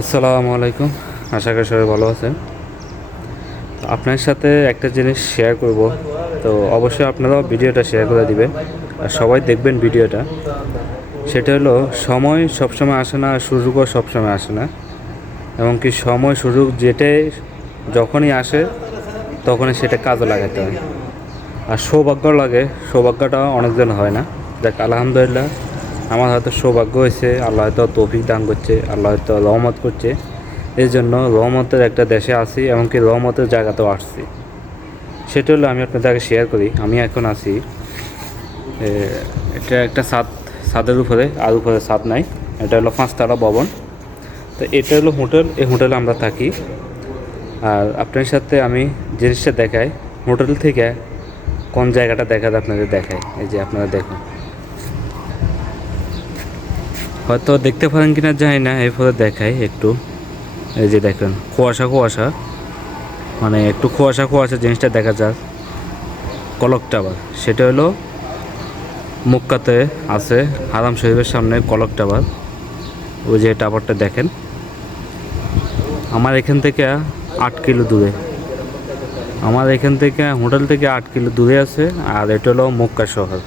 আসসালামু আলাইকুম। আশা করি সবাই ভালো আছেন। তো আপনার সাথে একটা জিনিস শেয়ার করব, তো অবশ্যই আপনারাও ভিডিওটা শেয়ার করে দিবেন আর সবাই দেখবেন ভিডিওটা। সেটা হলো, সময় সবসময় আসে না, সুযোগও সবসময় আসে না। এমনকি সময় সুযোগ যেটাই যখনই আসে তখনই সেটা কাজে লাগাতে হয়। আর সৌভাগ্য লাগে, সৌভাগ্যটা অনেকদিন হয় না। দেখ, আলহামদুলিল্লাহ আমার হয়তো সৌভাগ্য হয়েছে, আল্লাহ হয়তো তৌফিক দান করছে, আল্লাহ হয়তো রহমত করছে। এই জন্য রহমতের একটা দেশে আছি, এমনকি রহমতের জায়গাতেও আসছি। সেটা হলো, আমি আপনাদেরকে শেয়ার করি। আমি এখন আছি এটা একটা ছাদের উপরে, আর উপরে ছাদ নাই। এটা হলো 5 তলা ভবন। তো এটা হলো হোটেল, এই হোটেলে আমরা থাকি। আর আপনার সাথে আমি জিনিসটা দেখাই, হোটেল থেকে কোন জায়গাটা দেখা যায় আপনাদের দেখাই। এই যে আপনারা দেখুন, হয়তো দেখতে পারেন কিনা জানি না, এরপরে দেখাই একটু। এই যে দেখেন, কুয়াশা কুয়াশা, মানে একটু কুয়াশা কুয়াশা জিনিসটা দেখা যায়। কলক টাওয়ার, সেটা হলো মক্কাতে আছে, হারাম শরীফের সামনে কলক টাওয়ার। ওই যে টাওয়ারটা দেখেন, আমার এখান থেকে 8 কিলো দূরে। আমার এখান থেকে হোটেল থেকে 8 কিলো দূরে আছে। আর এটা হলো মক্কা শহর,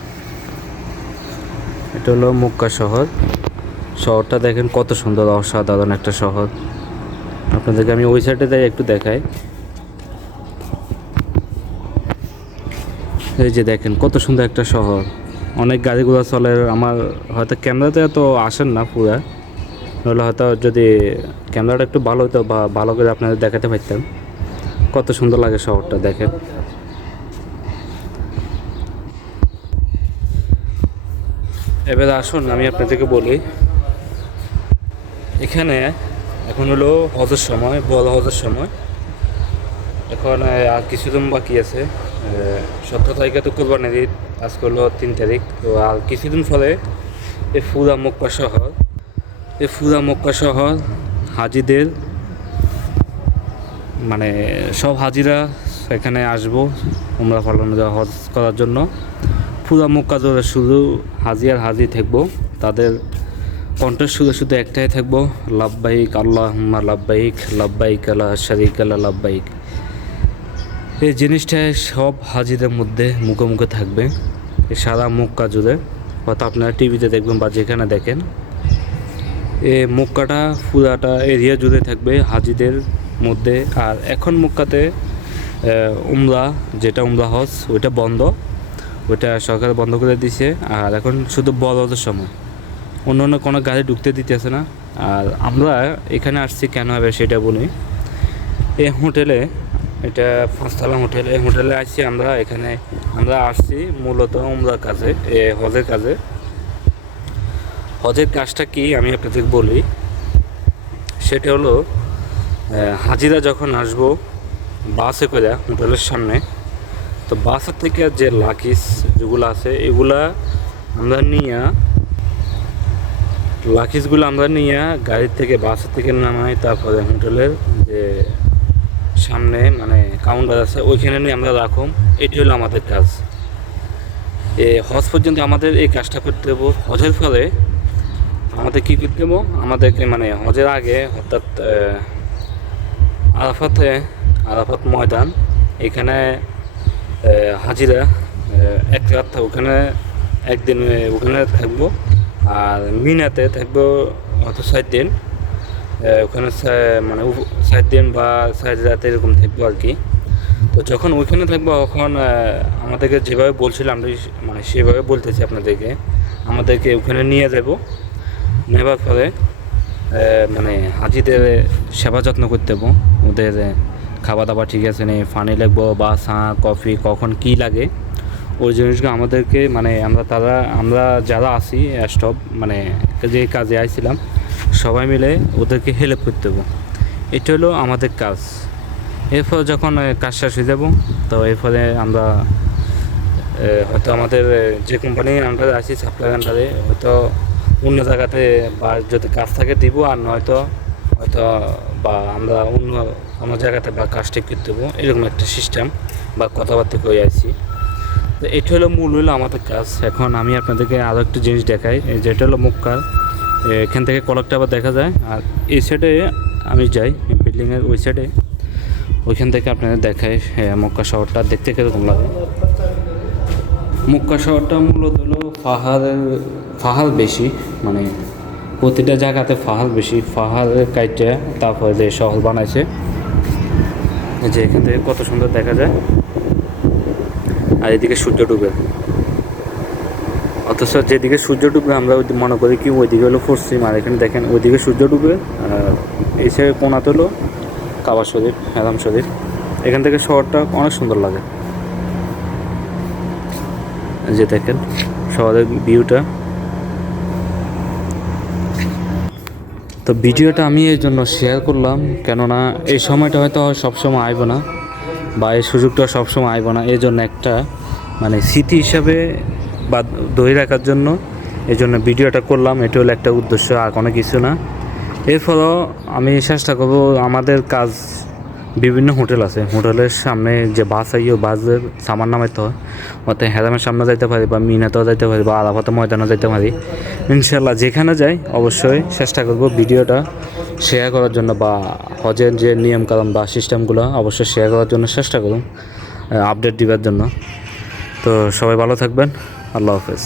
এটা হলো মক্কা শহর। শহরটা দেখেন কত সুন্দর, অসাধারণ একটা শহর। আপনাদেরকে আমি ওই সাইডে যাই একটু দেখাই। এই যে দেখেন কত সুন্দর একটা শহর, অনেক গাড়ি ঘোড়া চলে। আমার হয়তো ক্যামেরাতে এত আসেন না পুরা, নাহলে হয়তো যদি ক্যামেরাটা একটু ভালো হতো বা ভালো করে আপনাদের দেখাতে পারতাম। কত সুন্দর লাগে শহরটা দেখেন। এবার আসুন আমি আপনাদেরকে বলি, এখানে এখন হলো হজের সময়, বড় হজের সময়। এখন আর কিছুদিন বাকি আছে। 17 তারিখে তো কোরবানির ঈদ, আজকে হলো 3 তারিখ। তো আর কিছুদিন পরে এই পুরা মক্কা শহর, এই পুরা মক্কা শহর হাজিদের, মানে সব হাজিরা এখানে আসবো উমরা পালন, হজ করার জন্য। পুরা মক্কা জুড়ে শুধু হাজি আর হাজি থাকবো। তাদের কণ্ঠের সুরে শুধু একটাই থাকবো, লাব্বাইক আল্লাহুম্মা লাব্বাইক, লাব্বাইক লা শারীকা লাক লাব্বাইক। এই জিনিসটা সব হাজিদের মধ্যে মুখে মুখে থাকবে এই সারা মক্কা জুড়ে। হয়তো আপনারা টিভিতে দেখবেন বা যেখানে দেখেন, এই মক্কাটা পুরাটা এরিয়া জুড়ে থাকবে হাজিদের মধ্যে। আর এখন মক্কাতে উমরা, যেটা উমরা হজ, ওইটা বন্ধ, ওইটা সরকার বন্ধ করে দিছে। আর এখন শুধু বড়দের সময় অন্য অন্য কোনো গাড়ি ঢুকতে দিতেছে না। আর আমরা এখানে আসছি কেন হবে সেটা বলি। এই হোটেলে, এটা 5 তলা হোটেল, এই হোটেলে আসছি আমরা। এখানে আমরা আসছি মূলত উমরার কাজে, হজের কাজে। হজের কাজটা কি আমি আপনাদের বলি, সেটা হলো হাজিরা যখন আসবো বাসে করে হোটেলের সামনে, তো বাসের থেকে যে লাকিস যেগুলো আছে এগুলা আমরা নিয়ে, লাকিসগুলো আমরা নিয়ে গাড়ির থেকে বাসের থেকে নামাই। তারপরে হোটেলের যে সামনে মানে কাউন্টার আছে ওইখানে নিয়ে আমরা রাখুম। এটি হলো আমাদের কাজ। হজ পর্যন্ত আমাদের এই কাজটা করতে দেবো। হজের ফলে আমাদের কী করতে দেবো, আমাদেরকে মানে হজের আগে, অর্থাৎ আরাফাত ময়দান, এখানে হাজিরা এক রাত ওখানে, একদিন ওখানে থাকবো। আর মিনাতে থাকবো হয়তো 7 দিন, ওখানে মানে 7 দিন বা 4 রাত এরকম থাকবো আর কি। তো যখন ওইখানে থাকবো তখন আমাদেরকে যেভাবে বলছিলাম, মানে সেভাবে বলতেছি আপনাদেরকে, আমাদেরকে ওখানে নিয়ে যাব। নেবার পরে মানে হাজিদের সেবা যত্ন করতে দেবো। ওদের খাওয়া দাওয়া ঠিক আছে নি, পানি লাগবো বা চা কফি কখন কী লাগে, ওই জিনিসগুলো আমাদেরকে, মানে আমরা যারা আছি স্টপ, মানে যে কাজে আইছিলাম সবাই মিলে ওদেরকে হেল্প করতে দেবো। এটা হলো আমাদের কাজ। এরপর যখন কাজ শেষ হয়ে যাব, তো এরপরে আমরা হয়তো আমাদের যে কোম্পানির আন্ডারে আছি, সাপ্লাইয়ের আন্ডারে, হয়তো অন্য জায়গাতে বা যদি কাজ থাকে দিব, আর নয়তো হয়তো বা আমরা অন্য কোনো জায়গাতে বা কাজ ঠিক করতে দেবো, এরকম একটা সিস্টেম বা কথাবার্তা করে আছি। তো এটা হলো মূল হলো আমাদের কাজ। এখন আমি আপনাদেরকে আরও একটা জিনিস দেখাই, যেটা হলো মক্কার এখান থেকে কলক টাওয়ার দেখা যায়। আর এই সাইডে আমি যাই বিল্ডিংয়ের ওই সাইডে, ওইখান থেকে আপনাদের দেখায় মক্কা শহরটা দেখতে কীরকম লাগে। মক্কা শহরটা মূলত হলো পাহাড় বেশি, মানে প্রতিটা জায়গাতে পাহাড় বেশি, পাহাড়ের কাইটে তারপরে যে শহর বানাইছে, যে এখান থেকে কত সুন্দর দেখা যায়। আর এদিকে সূর্য ডুবে, অথচ যেদিকে সূর্য ডুবে আমরা মনে করি কি ওইদিকে হলো পশ্চিম, আর এখানে দেখেন ওইদিকে সূর্য ডুবে। এই সাইডে কোনাতে হলো কাবা শরীফ, হারাম শরীফ। এখান থেকে শহরটা অনেক সুন্দর লাগে, যে দেখেন শহরের ভিউটা। তো ভিডিওটা আমি এই জন্য শেয়ার করলাম, কেননা এই সময়টা হয়তো সবসময় আইব না, বা এই সুযোগটা সবসময় আইব না। এই জন্য একটা মানে স্মৃতি হিসাবে বা ধরে রাখার জন্য এই জন্য ভিডিওটা করলাম। এটা হলো একটা উদ্দেশ্য, আর কোনো কিছু না। এরপরও আমি চেষ্টা করবো, আমাদের কাজ বিভিন্ন হোটেল আছে, হোটেলের সামনে যে বাস আইও বাসের সামান নামাইতে হয়, অর্থাৎ হেরামের সামনে যাইতে পারি, বা মিনাতেও যাইতে পারি, বা আরাফাত ময়দানে যাইতে পারি। ইনশাল্লাহ যেখানে যাই অবশ্যই চেষ্টা করব ভিডিওটা শেয়ার করার জন্য, বা হজের যে নিয়মকানুন বা সিস্টেমগুলো অবশ্যই শেয়ার করার জন্য চেষ্টা করুন, আপডেট দিবার জন্য। তো সবাই ভালো থাকবেন, আল্লাহ হাফেজ।